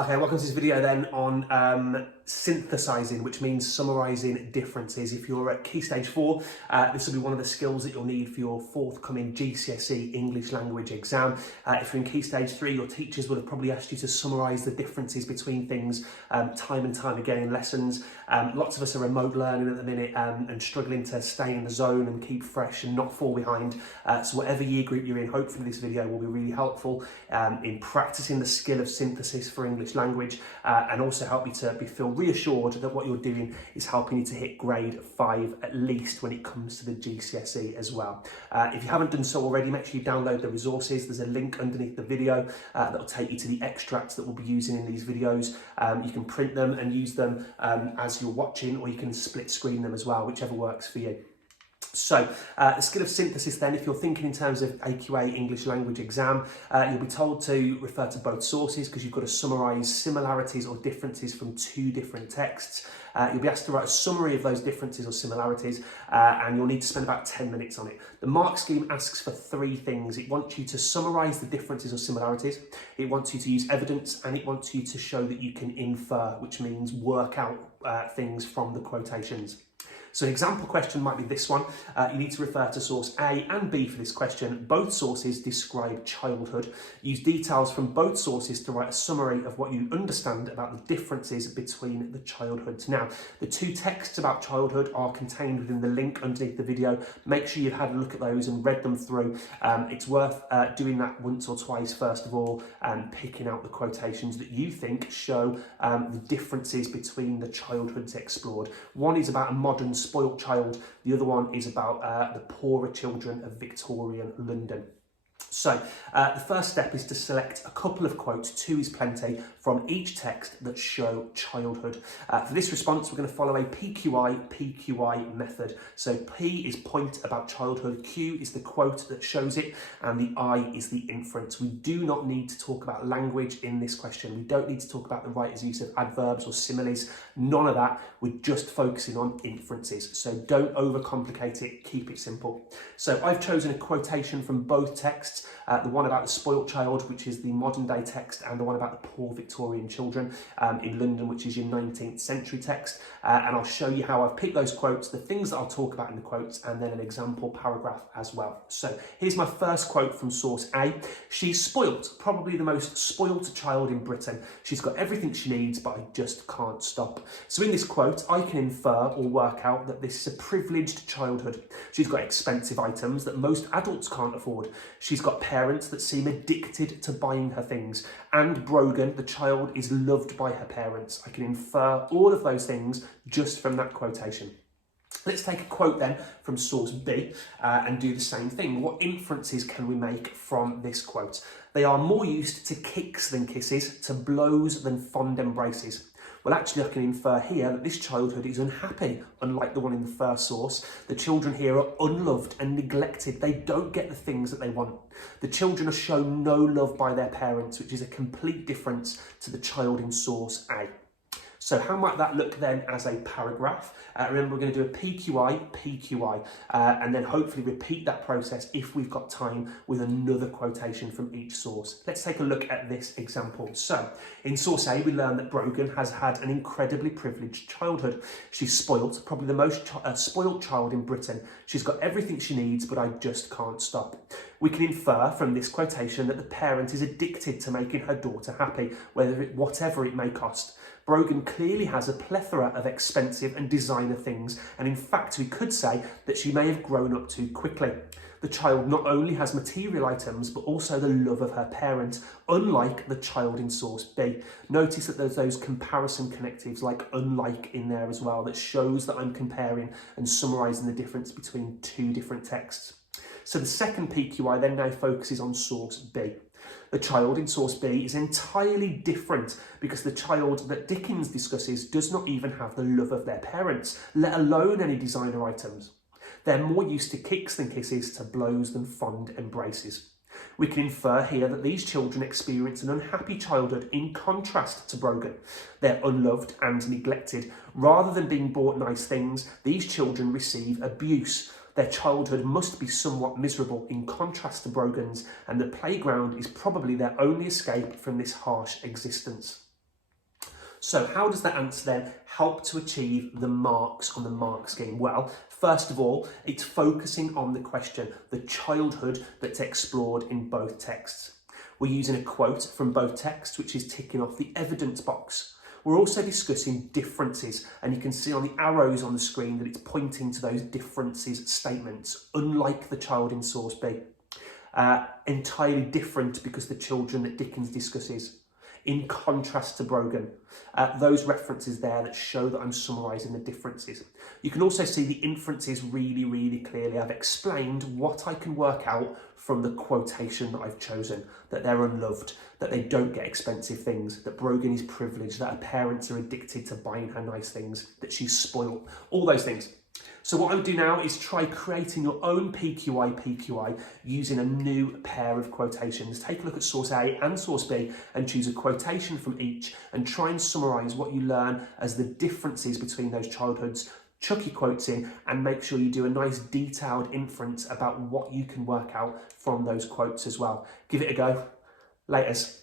Okay, welcome to this video then on synthesizing, which means summarising differences. If you're at Key Stage 4, this will be one of the skills that you'll need for your forthcoming GCSE English language exam. If you're in Key Stage 3, your teachers would have probably asked you to summarise the differences between things time and time again in lessons. Lots of us are remote learning at the minute and struggling to stay in the zone and keep fresh and not fall behind. So whatever year group you're in, hopefully this video will be really helpful in practicing the skill of synthesis for English language and also help you to feel reassured that what you're doing is helping you to hit grade 5 at least when it comes to the GCSE as well. If you haven't done so already, make sure you download the resources. There's a link underneath the video that will take you to the extracts that we'll be using in these videos. You can print them and use them as you're watching, or you can split screen them as well, whichever works for you. So, the skill of synthesis then, if you're thinking in terms of AQA English language exam, you'll be told to refer to both sources because you've got to summarise similarities or differences from two different texts. You'll be asked to write a summary of those differences or similarities and you'll need to spend about 10 minutes on it. The mark scheme asks for three things. It wants you to summarise the differences or similarities, it wants you to use evidence, and it wants you to show that you can infer, which means work out things from the quotations. So an example question might be this one. You need to refer to source A and B for this question. Both sources describe childhood. Use details from both sources to write a summary of what you understand about the differences between the childhoods. Now, the two texts about childhood are contained within the link underneath the video. Make sure you've had a look at those and read them through. It's worth doing that once or twice, first of all, and picking out the quotations that you think show the differences between the childhoods explored. One is about a modern spoilt child, the other one is about the poorer children of Victorian London. So the first step is to select a couple of quotes, 2 is plenty, from each text that show childhood. For this response, we're going to follow a PQI method. So P is point about childhood, Q is the quote that shows it, and the I is the inference. We do not need to talk about language in this question. We don't need to talk about the writer's use of adverbs or similes, none of that. We're just focusing on inferences. So don't overcomplicate it, keep it simple. So I've chosen a quotation from both texts. The one about the spoilt child, which is the modern day text, and the one about the poor Victorian children in London, which is your 19th century text. And I'll show you how I've picked those quotes, the things that I'll talk about in the quotes, and then an example paragraph as well. So here's my first quote from source A. She's spoilt, probably the most spoilt child in Britain. She's got everything she needs, but I just can't stop. So in this quote, I can infer or work out that this is a privileged childhood. She's got expensive items that most adults can't afford. She's got parents that seem addicted to buying her things. And Brogan, the child, is loved by her parents. I can infer all of those things just from that quotation. Let's take a quote then from source B and do the same thing. What inferences can we make from this quote? They are more used to kicks than kisses, to blows than fond embraces. Well, actually, I can infer here that this childhood is unhappy, unlike the one in the first source. The children here are unloved and neglected. They don't get the things that they want. The children are shown no love by their parents, which is a complete difference to the child in source A. So how might that look then as a paragraph? Remember, we're going to do a PQI, and then hopefully repeat that process if we've got time with another quotation from each source. Let's take a look at this example. So in source A, we learn that Brogan has had an incredibly privileged childhood. She's spoilt, probably the most spoilt child in Britain. She's got everything she needs, but I just can't stop. We can infer from this quotation that the parent is addicted to making her daughter happy, whatever it may cost. Brogan clearly has a plethora of expensive and designer things, and in fact we could say that she may have grown up too quickly. The child not only has material items, but also the love of her parent, unlike the child in source B. Notice that there's those comparison connectives like unlike in there as well, that shows that I'm comparing and summarising the difference between two different texts. So the second PQI then now focuses on source B. The child in source B is entirely different because the child that Dickens discusses does not even have the love of their parents, let alone any designer items. They're more used to kicks than kisses, to blows than fond embraces. We can infer here that these children experience an unhappy childhood in contrast to Brogan. They're unloved and neglected. Rather than being bought nice things, these children receive abuse. Their childhood must be somewhat miserable in contrast to Brogan's, and the playground is probably their only escape from this harsh existence. So how does that answer then help to achieve the marks on the mark scheme? Well, first of all, it's focusing on the question, the childhood that's explored in both texts. We're using a quote from both texts, which is ticking off the evidence box. We're also discussing differences, and you can see on the arrows on the screen that it's pointing to those differences statements, unlike the child in source B. Entirely different because the children that Dickens discusses, in contrast to Brogan. Those references there that show that I'm summarising the differences. You can also see the inferences really, really clearly. I've explained what I can work out from the quotation that I've chosen, that they're unloved, that they don't get expensive things, that Brogan is privileged, that her parents are addicted to buying her nice things, that she's spoiled, all those things. So what I would do now is try creating your own PQI using a new pair of quotations. Take a look at source A and source B and choose a quotation from each and try and summarise what you learn as the differences between those childhoods. Chuck your quotes in and make sure you do a nice detailed inference about what you can work out from those quotes as well. Give it a go. Laters.